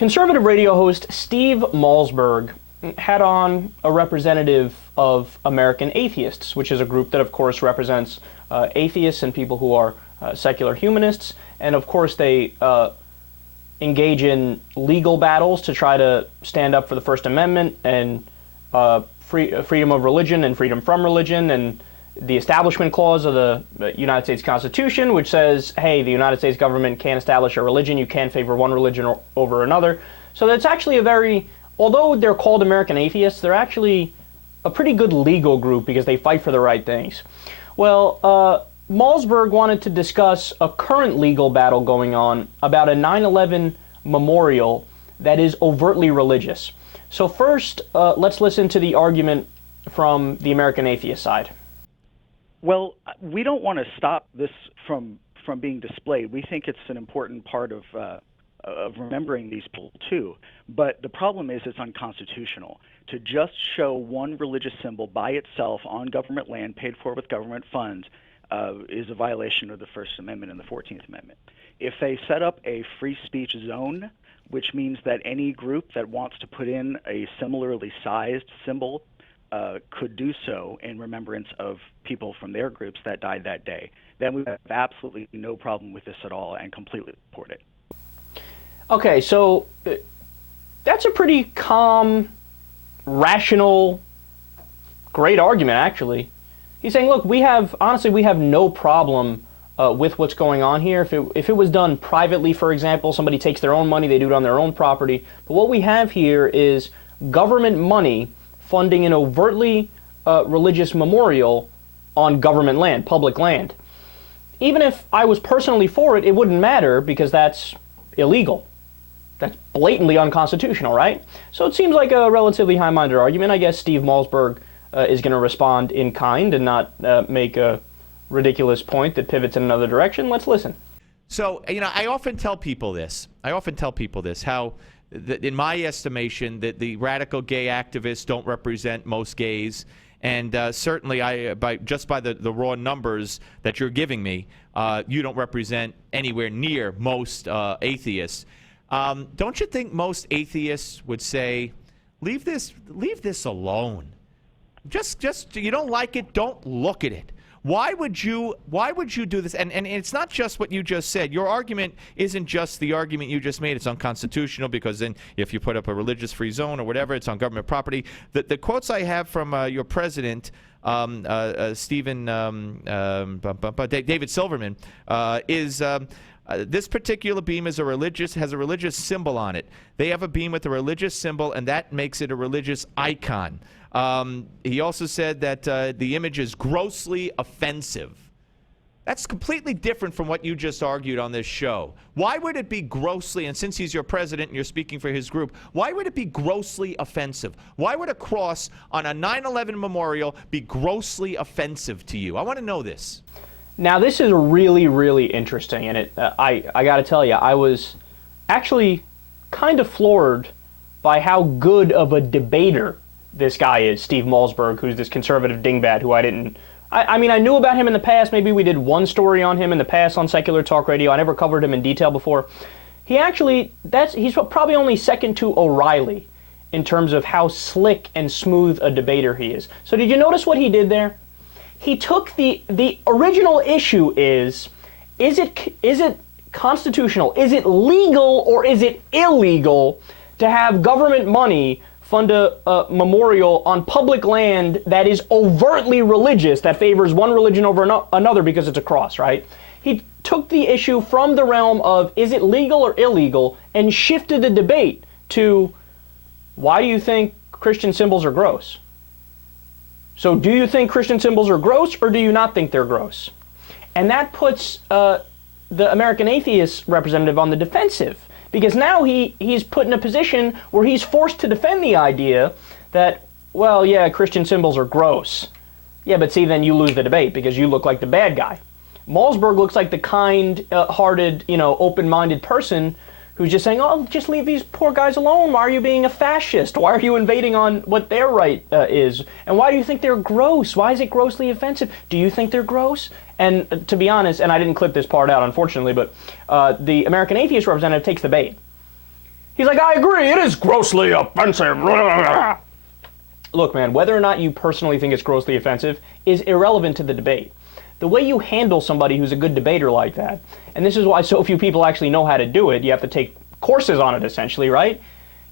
Conservative radio host Steve Malzberg had on a representative of American Atheists, which is a group that, of course, represents atheists and people who are secular humanists. And, of course, they engage in legal battles to try to stand up for the First Amendment and freedom of religion and freedom from religion, and the Establishment Clause of the United States Constitution, which says, hey, the United States government can't establish a religion. You can't favor one religion over another. So that's actually a very, although they're called American Atheists, they're actually a pretty good legal group because they fight for the right things. Well, Malzberg wanted to discuss a current legal battle going on about a 9/11 memorial that is overtly religious. So first, let's listen to the argument from the American Atheist side. Well, we don't want to stop this from being displayed. We think it's an important part of remembering these people too. But the problem is it's unconstitutional. To just show one religious symbol by itself on government land paid for with government funds is a violation of the First Amendment and the 14th Amendment. If they set up a free speech zone, which means that any group that wants to put in a similarly sized symbol could do so in remembrance of people from their groups that died that day, then we have absolutely no problem with this at all and completely support it. Okay, so that's a pretty calm, rational, great argument, actually. He's saying, look, honestly, we have no problem with what's going on here. If it was done privately, for example, somebody takes their own money, they do it on their own property. But what we have here is government money funding an overtly religious memorial on government land, public land. Even if I was personally for it, it wouldn't matter because that's illegal. That's blatantly unconstitutional, right? So it seems like a relatively high-minded argument. I guess Steve Malzberg is going to respond in kind and not make a ridiculous point that pivots in another direction. Let's listen. So, I often tell people this. How, in my estimation, that the radical gay activists don't represent most gays. And certainly, by the raw numbers that you're giving me, you don't represent anywhere near most atheists. Don't you think most atheists would say, leave this alone? Just you don't like it, don't look at it. Why would you do this? And it's not just what you just said. Your argument isn't just the argument you just made. It's unconstitutional because then if you put up a religious-free zone or whatever, it's on government property. The quotes I have from your president, David Silverman, is this particular beam has a religious symbol on it. They have a beam with a religious symbol, and that makes it a religious icon. He also said that the image is grossly offensive. That's completely different from what you just argued on this show. Why would it be grossly, and since he's your president and you're speaking for his group, why would it be grossly offensive? Why would a cross on a 9/11 memorial be grossly offensive to you? I want to know this. Now, this is really, really interesting, and I got to tell you, I was actually kind of floored by how good of a debater this guy is, Steve Malzberg, who's this conservative dingbat who I mean, I knew about him in the past. Maybe we did one story on him in the past on Secular Talk Radio. I never covered him in detail before. He's probably only second to O'Reilly in terms of how slick and smooth a debater he is. So did you notice what he did there? He took the original issue is it constitutional? Is it legal or is it illegal to have government money fund a memorial on public land that is overtly religious, that favors one religion over another because it's a cross, right? He took the issue from the realm of is it legal or illegal and shifted the debate to why do you think Christian symbols are gross? So do you think Christian symbols are gross or do you not think they're gross? And that puts the American Atheist representative on the defensive. Because now he's put in a position where he's forced to defend the idea that, well, yeah, Christian symbols are gross. Yeah, but see, then you lose the debate because you look like the bad guy. Malzberg looks like the kind-hearted, open-minded person who's just saying, oh, just leave these poor guys alone. Why are you being a fascist? Why are you invading on what their right is? And why do you think they're gross? Why is it grossly offensive? Do you think they're gross? And to be honest, and I didn't clip this part out, unfortunately, but the American Atheist representative takes the bait. He's like, I agree, it is grossly offensive. Look, man, whether or not you personally think it's grossly offensive is irrelevant to the debate. The way you handle somebody who's a good debater like that, and this is why so few people actually know how to do it, you have to take courses on it essentially, right?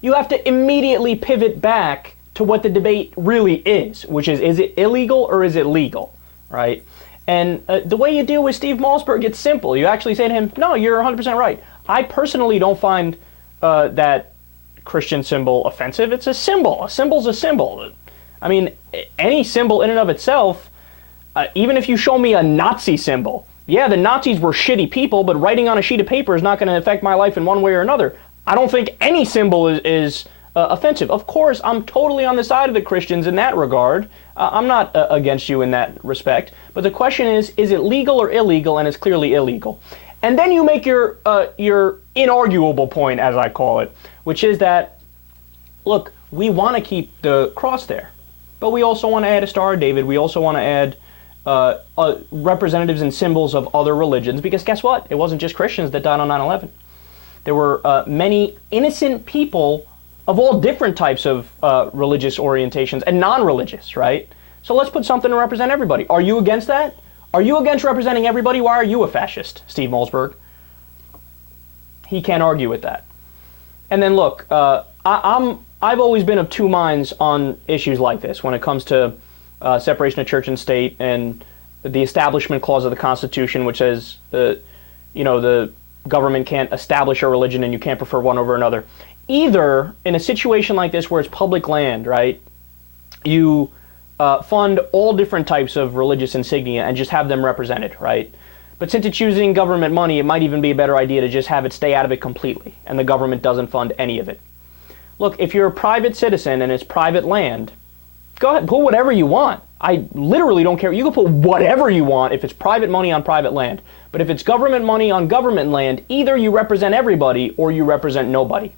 You have to immediately pivot back to what the debate really is, which is it illegal or is it legal, right? And the way you deal with Steve Malzberg, it's simple. You actually say to him, no, you're 100% right. I personally don't find that Christian symbol offensive. It's a symbol. A symbol's a symbol. I mean, any symbol in and of itself, even if you show me a Nazi symbol, yeah, the Nazis were shitty people, but writing on a sheet of paper is not going to affect my life in one way or another. I don't think any symbol is offensive. Of course, I'm totally on the side of the Christians in that regard. I'm not against you in that respect. But the question is it legal or illegal? And it's clearly illegal. And then you make your inarguable point, as I call it, which is that, look, we want to keep the cross there, but we also want to add a Star of David. We also want to add representatives and symbols of other religions, because guess what? It wasn't just Christians that died on 9/11. There were many innocent people of all different types of religious orientations and non-religious, right? So let's put something to represent everybody. Are you against that? Are you against representing everybody? Why are you a fascist, Steve Malzberg? He can't argue with that. And then look, I've always been of two minds on issues like this when it comes to separation of church and state and the Establishment Clause of the Constitution, which says, the government can't establish a religion and you can't prefer one over another. Either in a situation like this where it's public land, right, you fund all different types of religious insignia and just have them represented, right? But since it's using government money, it might even be a better idea to just have it stay out of it completely and the government doesn't fund any of it. Look, if you're a private citizen and it's private land, go ahead, put whatever you want. I literally don't care. You can put whatever you want if it's private money on private land. But if it's government money on government land, either you represent everybody or you represent nobody.